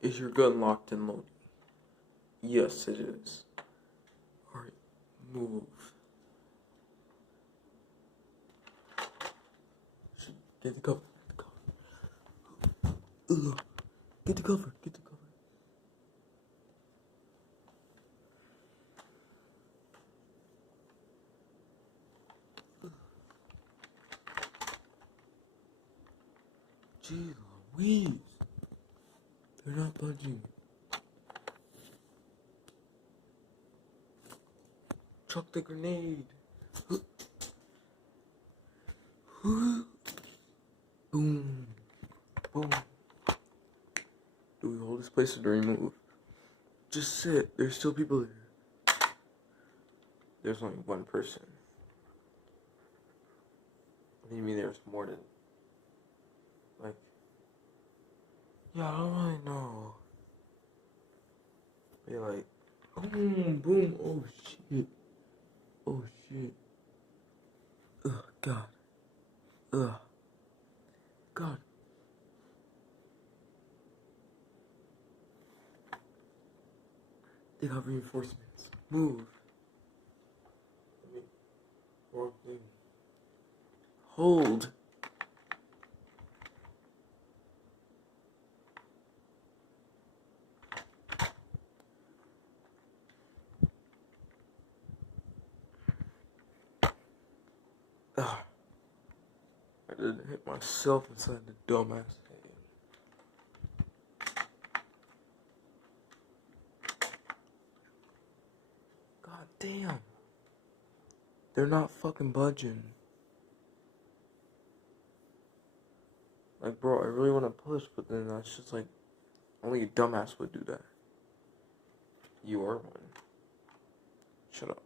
Is your gun locked and loaded? Yes, it is. Alright, move. Get the cover. Ugh. Get the cover. Get the cover. Jeez Louise. They're not budging. Chuck the grenade. Boom. Boom. Do we hold this place or do we move? Just sit. There's still people there. There's only one person. What do you mean there's more than... Like... Yeah, I don't really know. They like... Boom, boom, oh shit. Oh shit. Ugh, God. Ugh. God. They got reinforcements. Move. Wrong thing. Hold. Ugh. I didn't hit myself inside the dumbass head. God damn. They're not fucking budging. Like, bro, I really want to push, but then that's just like, only a dumbass would do that. You are one. Shut up.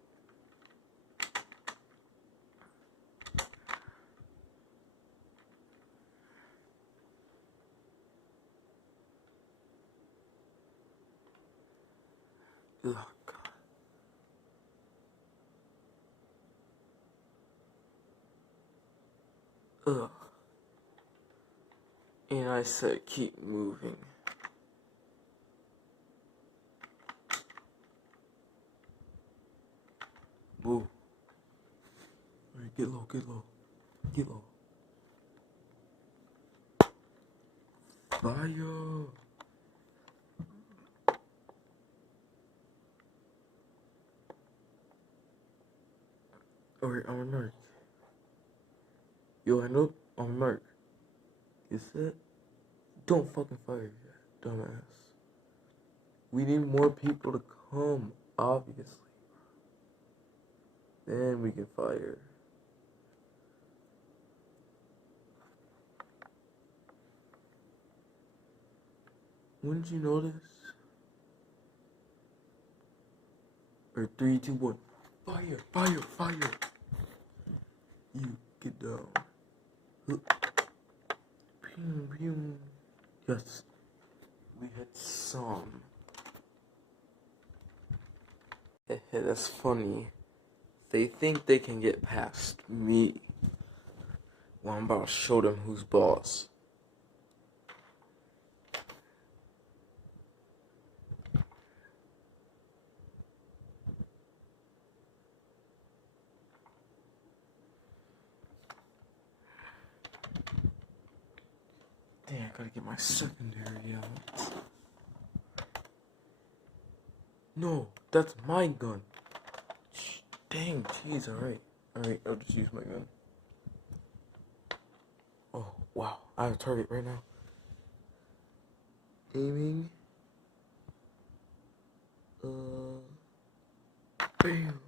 Ugh, God. Ugh. And I said keep moving. Move. Alright, get low, get low. Get low. Fire! Alright, I'm a mark. Yo, I know I'm a mark. You said? Don't fucking fire yet, dumbass. We need more people to come, obviously. Then we can fire. When did you notice? Or 3, 2, 1. Fire, fire, fire. You get down. Pew, pew. Yes. We hit some. Hey, that's funny. They think they can get past me. Well, I'm about to show them who's boss. Dang, I gotta get my secondary out. No, that's my gun. Dang, jeez, alright. Alright, I'll just use my gun. Oh, wow. I have a target right now. Aiming. Bam.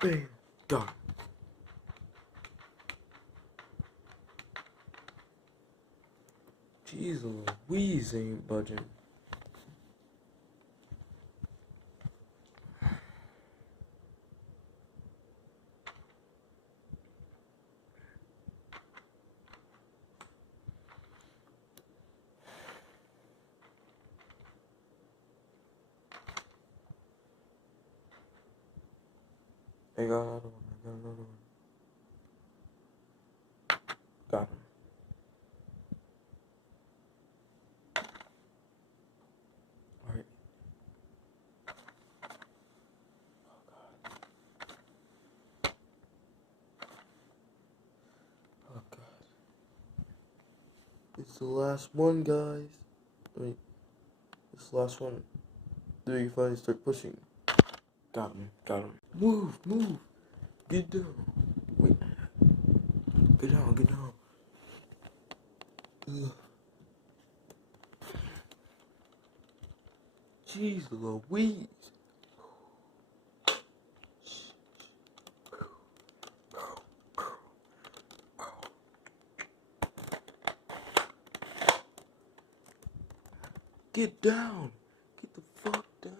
Bam. Done. Jeez Louise, ain't budging. I got another one. I got another one. Got him. It's the last one, guys. Wait, it's the last one. There you finally start pushing. Got him. Move. Get down. Wait. Get down. Ugh. Jeez Louise. Get down. Get the fuck down.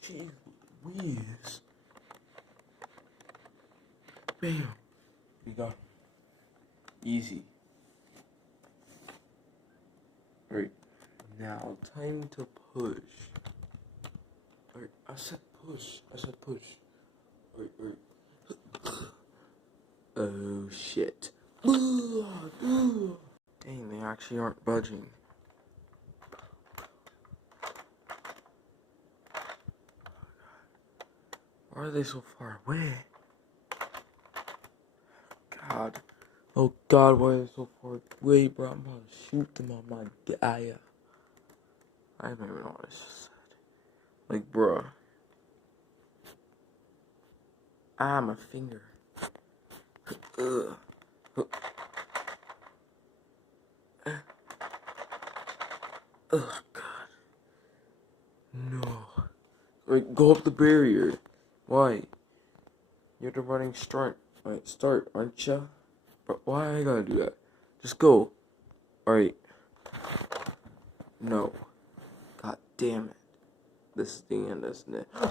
Jeez Louise. Bam. We got him. Easy. Alright. Now, time to push. Alright, I said push. Alright. Oh, shit. Dang, they actually aren't budging. Why are they so far away? God. Oh God, why are they so far away, bro? I'm about to shoot them on my guy. I don't even know what I just said. Like, bro. My finger. Ugh. Ugh, God. No. Right, go up the barrier. Why? You're the running start. Alright, start, aren't ya? But why I gotta do that? Just go. Alright. No. God damn it. This is the end, isn't it? I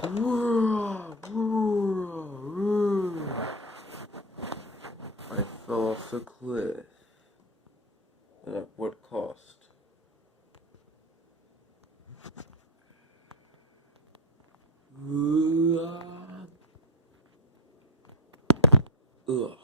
fell off the cliff. At what cost? Ugh.